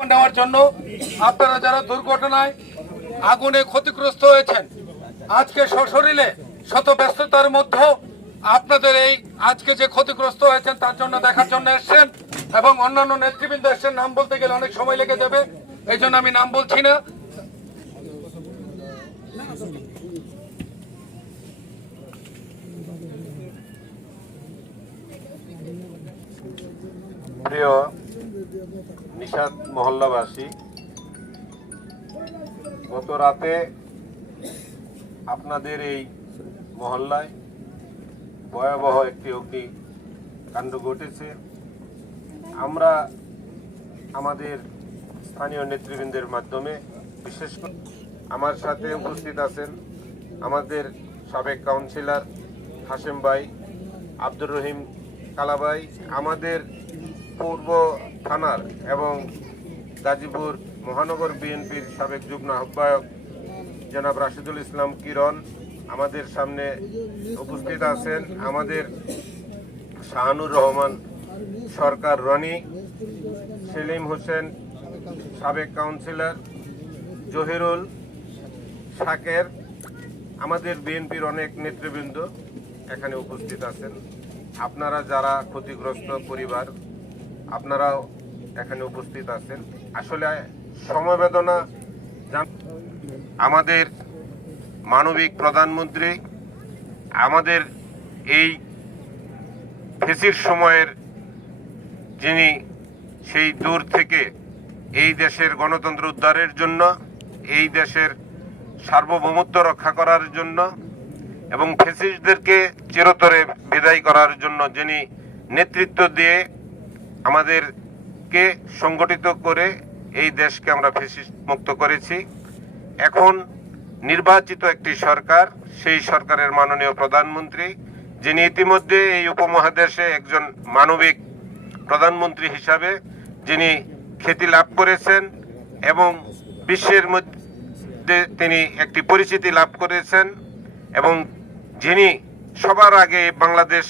নেওয়ার জন্য আপনারা যারা দুর্ঘটনায় আগুনে ক্ষতিগ্রস্ত হয়েছেন, আজকে সশরীরে শত ব্যস্ততার মধ্যেও আপনাদের এই আজকে যে ক্ষতিগ্রস্ত হয়েছেন তার জন্য দেখার জন্য এসেছেন এবং অন্যান্য নেতৃবৃন্দ এসেছেন। নাম বলতে গেলে অনেক সময় লেগে যাবে, এই জন্য আমি নাম বলছি না। প্রিয় নিশাদ মহল্লাবাসী, গত রাতে আপনাদের এই মহল্লায় ভয়াবহ একটি অগ্নিকাণ্ড ঘটেছে। আমরা আমাদের স্থানীয় নেতৃবৃন্দের মাধ্যমে, বিশেষ করে আমার সাথে উপস্থিত আছেন আমাদের সাবেক কাউন্সিলর হাশেম ভাই, আব্দুর রহিম কালাবাই, আমাদের পূর্ব থানার এবং গাজীপুর মহানগর বিএনপির সাবেক যুগ্ম আহ্বায়ক জনাব রাশিদুল ইসলাম কিরণ, আমাদের সামনে উপস্থিত আছেন আমাদের শাহানুর রহমান সরকার রনি, সেলিম হোসেন সাবেক কাউন্সিলর, জহিরুল, শাকের, আমাদের বিএনপির অনেক নেতৃবৃন্দ এখানে উপস্থিত আছেন। আপনারা যারা ক্ষতিগ্রস্ত পরিবার, আপনারাও এখানে উপস্থিত আছেন। আসলে সমবেদনা আমাদের মানবিক প্রধানমন্ত্রী, আমাদের এই ফেসির সময়ের যিনি সেই দূর থেকে এই দেশের গণতন্ত্র উদ্ধারের জন্য, এই দেশের সার্বভৌমত্ব রক্ষা করার জন্য এবং ফেসিস্টদেরকে চিরতরে বিদায় করার জন্য যিনি নেতৃত্ব দিয়ে আমাদেরকে সংগঠিত করে এই দেশকে আমরা ফেসিস্ট মুক্ত করেছি। এখন নির্বাচিত একটি সরকার, সেই সরকারের মাননীয় প্রধানমন্ত্রী, যিনি ইতিমধ্যে এই উপমহাদেশে একজন মানবিক প্রধানমন্ত্রী হিসাবে যিনি খ্যাতি লাভ করেছেন এবং বিশ্বের মধ্যে তিনি একটি পরিচিতি লাভ করেছেন এবং যিনি সবার আগে বাংলাদেশ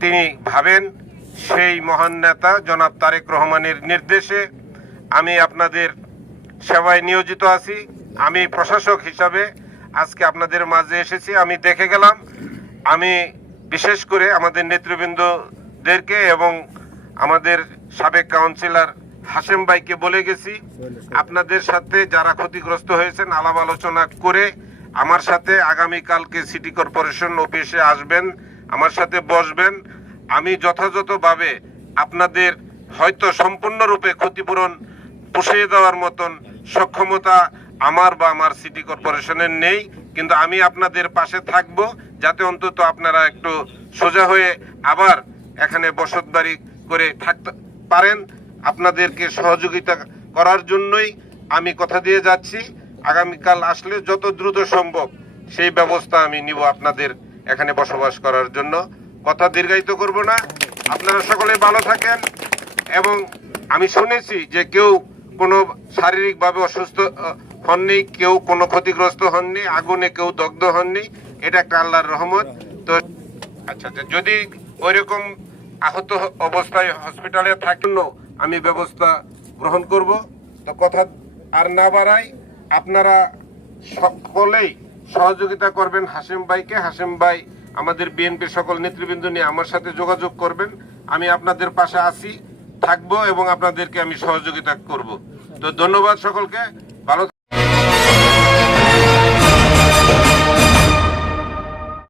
তিনি ভাবেন, সেই মহান নেতা জনাব তারেক রহমানের নির্দেশে আমি আপনাদের সেবায় নিয়োজিত আছি। আমি প্রশাসক হিসাবে আজকে আপনাদের মাঝে এসেছি। আমি দেখে গেলাম, আমি বিশেষ করে আমাদের নেতৃবৃন্দদেরকে এবং আমাদের সাবেক কাউন্সিলর হাশেম ভাইকে বলে গেছি, আপনাদের সাথে যারা ক্ষতিগ্রস্ত হয়েছেন আলাপ আলোচনা করে আমার সাথে আগামীকালকে সিটি কর্পোরেশন অফিসে আসবেন, আমার সাথে বসবেন। আমি যথাযথভাবে আপনাদের হয়তো সম্পূর্ণরূপে ক্ষতিপূরণ পুষিয়ে দেওয়ার মতন সক্ষমতা আমার বা আমার সিটি কর্পোরেশনের নেই, কিন্তু আমি আপনাদের পাশে থাকব যাতে অন্তত আপনারা একটু সোজা হয়ে আবার এখানে বসতবাড়ি করে থাকতে পারেন। আপনাদেরকে সহযোগিতা করার জন্যই আমি কথা দিয়ে যাচ্ছি, আগামীকাল আসলে যত দ্রুত সম্ভব সেই ব্যবস্থা আমি নিব আপনাদের এখানে বসবাস করার জন্য। কথা দীর্ঘায়িত করব না, আপনারা সকলে ভালো থাকেন। এবং আমি শুনেছি যে কেউ কোনো শারীরিকভাবে অসুস্থ হননি, কেউ কোনো ক্ষতিগ্রস্ত হননি, আগুনে কেউ দগ্ধ হননি, এটা একটা আল্লাহর রহমত। তো আচ্ছা, যদি ওইরকম আহত অবস্থায় হসপিটালে থাকেন আমি ব্যবস্থা গ্রহণ করব। তো কথা আর না বাড়াই, আপনারা সকলেই সহযোগিতা করবেন হাশেম ভাইকে। হাশেম ভাই আমাদের বিএনপির সকল নেতৃবৃন্দ নিয়ে আমার সাথে যোগাযোগ করবেন। আমি আপনাদের পাশে আছি, থাকবো এবং আপনাদেরকে আমি সহযোগিতা করব। তো ধন্যবাদ সকলকে, ভালো